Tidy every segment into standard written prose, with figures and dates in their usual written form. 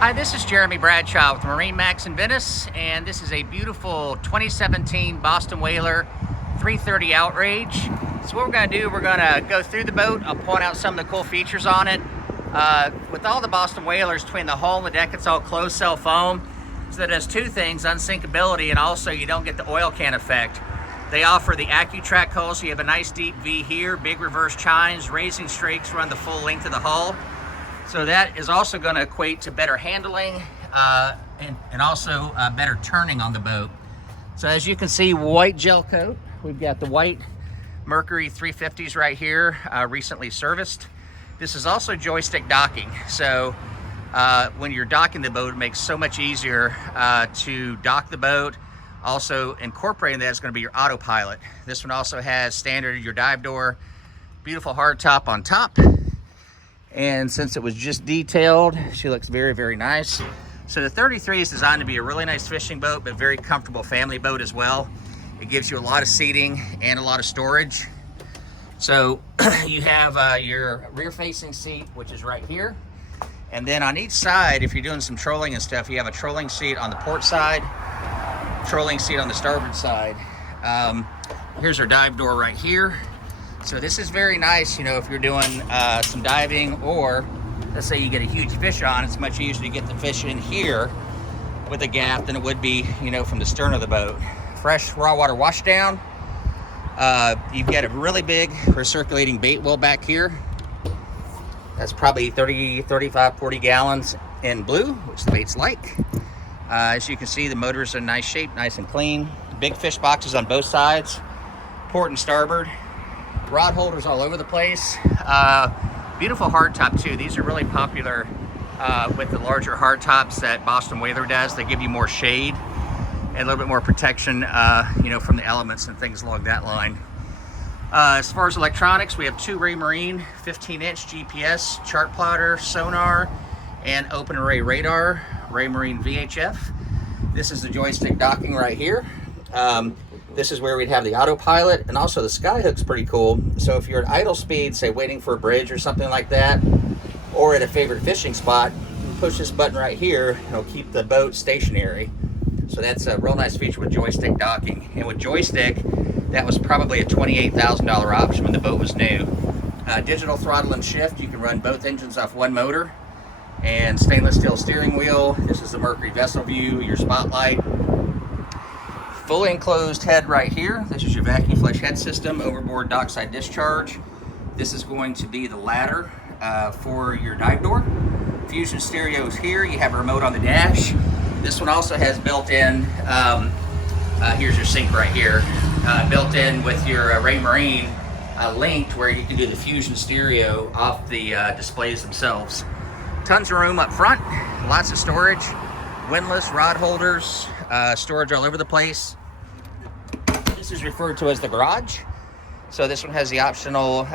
Hi, this is Jeremy Bradshaw with MarineMax in Venice, and this is a beautiful 2017 Boston Whaler 330 Outrage. So what we're going to do, we're going to go through the boat. I'll point out some of the cool features on it. With all the Boston Whalers, between the hull and the deck, it's all closed cell foam. So that does two things: unsinkability, and also you don't get the oil can effect. They offer the accu trac hull, so you have a nice deep V here, big reverse chines, raising strakes run the full length of the hull. So that is also going to equate to better handling and also better turning on the boat. So as you can see, white gel coat. We've got the white Mercury 350s right here, recently serviced. This is also joystick docking. So when you're docking the boat, it makes so much easier to dock the boat. Also incorporating that is going to be your autopilot. This one also has standard your dive door, beautiful hardtop on top. And since it was just detailed, she looks very, very nice. So the 33 is designed to be a really nice fishing boat, but very comfortable family boat as well. It gives you a lot of seating and a lot of storage. So you have your rear facing seat, which is right here. And then on each side, if you're doing some trolling and stuff, you have a trolling seat on the port side, trolling seat on the starboard side. Here's our dive door right here. So this is very nice, you know, if you're doing some diving, or let's say you get a huge fish on, it's much easier to get the fish in here with a gaff than it would be, you know, from the stern of the boat. Fresh raw water wash down. You've got a really big recirculating bait well back here. That's probably 30, 35, 40 gallons in blue, which the bait's like. As you can see, the motor's in nice shape, nice and clean. Big fish boxes on both sides, port and starboard. Rod holders all over the place. Beautiful hardtop too. These are really popular with the larger hardtops that Boston Whaler does. They give you more shade and a little bit more protection, you know, from the elements and things along that line. As far as electronics, we have two Raymarine 15-inch GPS, chart plotter, sonar, and open array radar, Raymarine VHF. This is the joystick docking right here. This is where we'd have the autopilot, and also the skyhook's pretty cool. So if you're at idle speed, say waiting for a bridge or something like that, or at a favorite fishing spot, you can push this button right here, and it'll keep the boat stationary. So that's a real nice feature with joystick docking. And with joystick, that was probably a $28,000 option when the boat was new. Digital throttle and shift, you can run both engines off one motor. And stainless steel steering wheel. This is the Mercury vessel view, your spotlight. Fully enclosed head right here. This is your vacuum flush head system, overboard dockside discharge. This is going to be the ladder for your dive door. Fusion stereos here. You have a remote on the dash. This one also has built-in, here's your sink right here, built in with your Raymarine linked, where you can do the fusion stereo off the displays themselves. Tons of room up front, lots of storage, windlass, rod holders, storage all over the place. This is referred to as the garage. So this one has the optional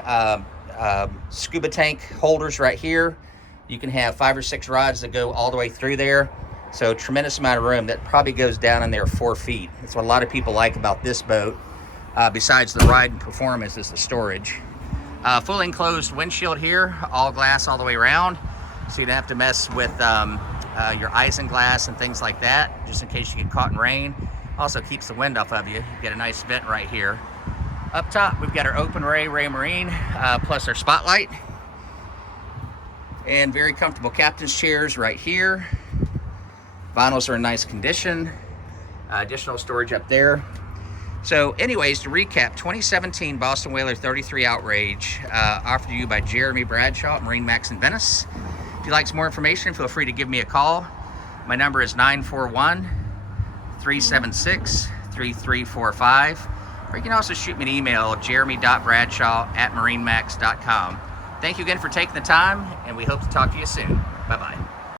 scuba tank holders right here. You can have 5 or 6 rods that go all the way through there. So tremendous amount of room. That probably goes down in there 4 feet. That's what a lot of people like about this boat, besides the ride and performance, is the storage. Fully enclosed windshield here, all glass all the way around. So you don't have to mess with your isinglass and things like that, just in case you get caught in rain. Also keeps the wind off of you. You get a nice vent right here. Up top, we've got our open array Raymarine, plus our spotlight. And very comfortable captain's chairs right here. Vinyls are in nice condition. Additional storage up there. So anyways, to recap, 2017 Boston Whaler 33 Outrage, offered to you by Jeremy Bradshaw at MarineMax in Venice. If you'd like some more information, feel free to give me a call. My number is 941-376-3345. Or you can also shoot me an email, jeremy.bradshaw@marinemax.com. Thank you again for taking the time, and we hope to talk to you soon. Bye-bye.